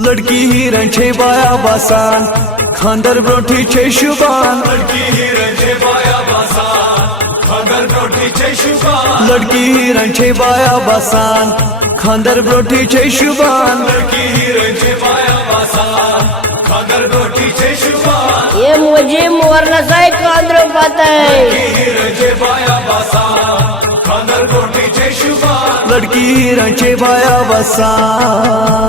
लड़की हिरण छे बाया बासान खांदर ब्रोठी छे शुबान। लड़की हिरण छे बाया बासान खांदर ब्रोठी छे शुबान। लड़की हिरण छे बाया बासान खांदर ब्रोठी छे शुबान। लड़की हिरण छे बाया बासान खांदर ब्रोठी छे शुबान। ये मुझे मोरना साई खांदर पता है। लड़की हिरण छे बाया बासान खांदर ब्रोठी छे शुबान। लड़की हिरण छे बाया बासान।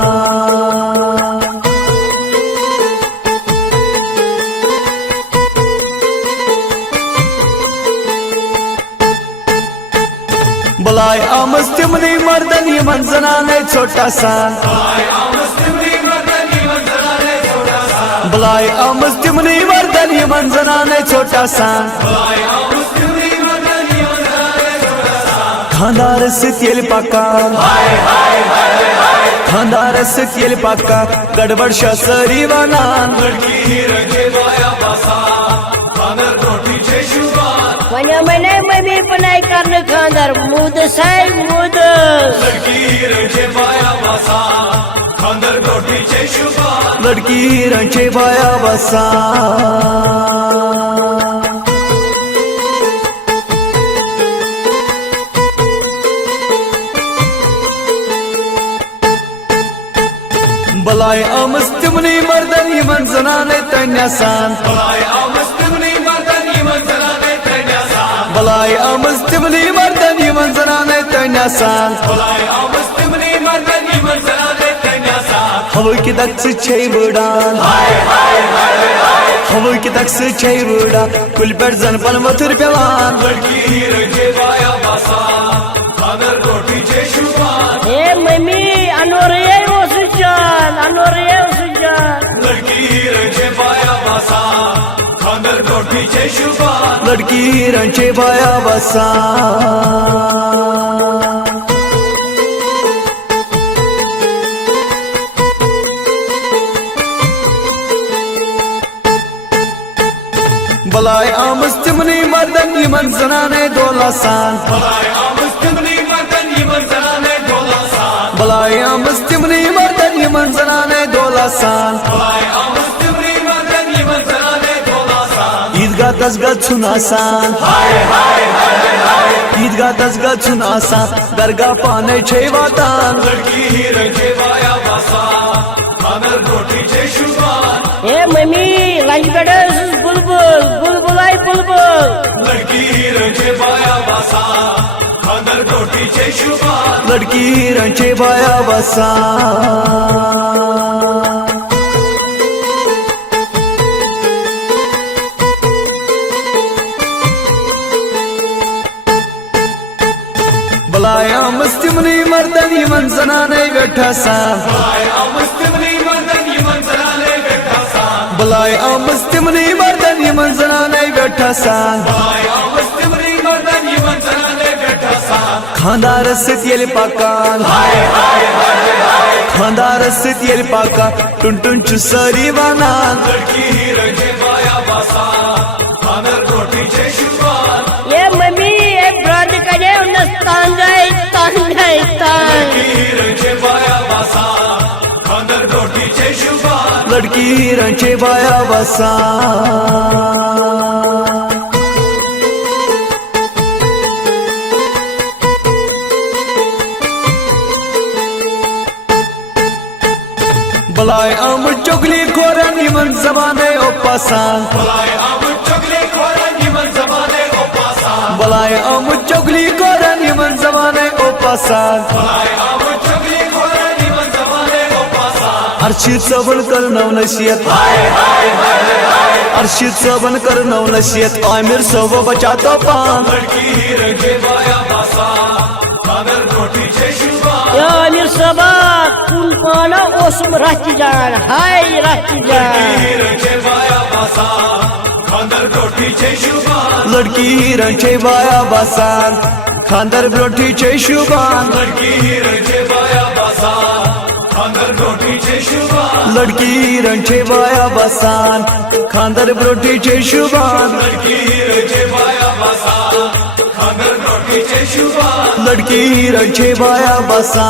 बलाय आमस तिमनी मर्दन यमन जनाने छोटा सान। बलाय आमस तिमनी मर्दन यमन जनाने छोटा सान। बलाय आमस तिमनी मर्दन यमन जनाने छोटा सान। बलाय आमस तिमनी मर्दन यमन जनाने छोटा सान। खानदार से तेल पका हाय हाय हाय हाय। खानदार से तेल पका गड़बड़ शसरी बनान। लड़की हिरण छे बाया बासान खांदर ब्रोठी छे शुबान। मैंने भी पनाई करने खांदर मुद साई मुद। लड़की हिरण छे बाया बासान खांदर ब्रोठी छे शुबान। लड़की हिरण छे बाया बासान। बलाय आमस तिमनी मर्दन यमन जनाने तन्यासान। बलाय आमस तिमनी मर्दन यमन जनाने तन्यासान। बलाय आमस तिमनी मर्दन यमन जनाने तन्यासान। बलाय आमस तिमनी मर्दन यमन जनाने तन्यासान। हवा की दक्ष छे बुड़ान हाय हाय हाय हाय। हवा की दक्ष छे बुड़ा कुल पर जनपन मथुर पेवान। लड़की हिरण छे बाया बासान खांदर ब्रोठी छे शुबान। हे मम्मी अनोरिये ओसुजान अनोरिये ओसुजान। लड़की हिरण छे बाया बासान खांदर ब्रोठी छे शुबान। लड़की हिरण छे बाया बासान। बलाय आमस तिमनी मर्दन यमन जनाने दोलासान। बलाय आमस तिमनी मर्दन यमन जनाने दोलासान। बलाय आमस तिमनी मर्दन यमन जनाने दोलासान। बलाय आमस तिमनी मर्दन यमन जनाने दोलासान। ईदगाह तसगा छुनासान हाय हाय हाय हाय। ईदगाह तसगा छुनासान दरगाह पाने छे वातान। लड़की हिरण छे बाया बासान खांदर ब्रोठी छे शुबान। हे मम्मी लंच बेडस बुलबुल बुलबुल आई बुलबुल। लड़की हिरण छे बाया बासान खांदर ब्रोठी छे शुबान। लड़की हिरण छे बाया बासान। बलाय आमस तिमनी मर्दन यमन जनाने बैठा सान। बलाय आमस तिमनी मर्दन यमन जनाने बैठा सान। बलाय आमस तिमनी मर्दन यमन जनाने बैठा सान। बलाय आमस तिमनी मर्दन यमन जनाने बैठा सान। खानदार से तेल पकान हाय हाय हाय हाय। खानदार से तेल पका टुन टुन चुसरी बनान। लड़की हिरण छे बाया बासान खांदर ब्रोठी छे शुबान। ये मम्मी ये ब्रांड करे उन्नस तांगाई तांगाई तांग। लड़की हिरण छे बाया बासान खांदर ब्रोठी छे शुबान। लड़की हिरण छे बाया बासान। बलाय आमस चुगली खोरन यमन जमाने ओ पासान। बलाय आमस चुगली खोरन यमन जमाने ओ पासान। बलाय आमस चुगली खोरन यमन जमाने ओ पासान। बलाय आमस चुगली खोरन यमन जमाने ओ पासान। अर्शिद सबन कर नव नसीहत हाय हाय हाय हाय। अर्शिद सबन कर नव नसीहत आमिर सब बचाता पान। लड़की हिरण छे बाया बासान खांदर ब्रोठी छे शुबान। या अमीर सबा कुल पाना ओसम रहती जान हाय रहती लड़की जान। हिरण छे बाया बासान खांदर ब्रोठी छे शुबान। लड़की हिरण छे बाया बासान खांदर ब्रोठी छे शुबान। लड़की हिरण छे बाया बासान खांदर ब्रोठी छे शुबान। लड़की हिरण छे बाया बासान खांदर ब्रोठी छे शुबान। लड़की हिरण छे बाया बासान खांदर ब्रोठी छे शुबान। लड़की हिरण छे बाया बासान।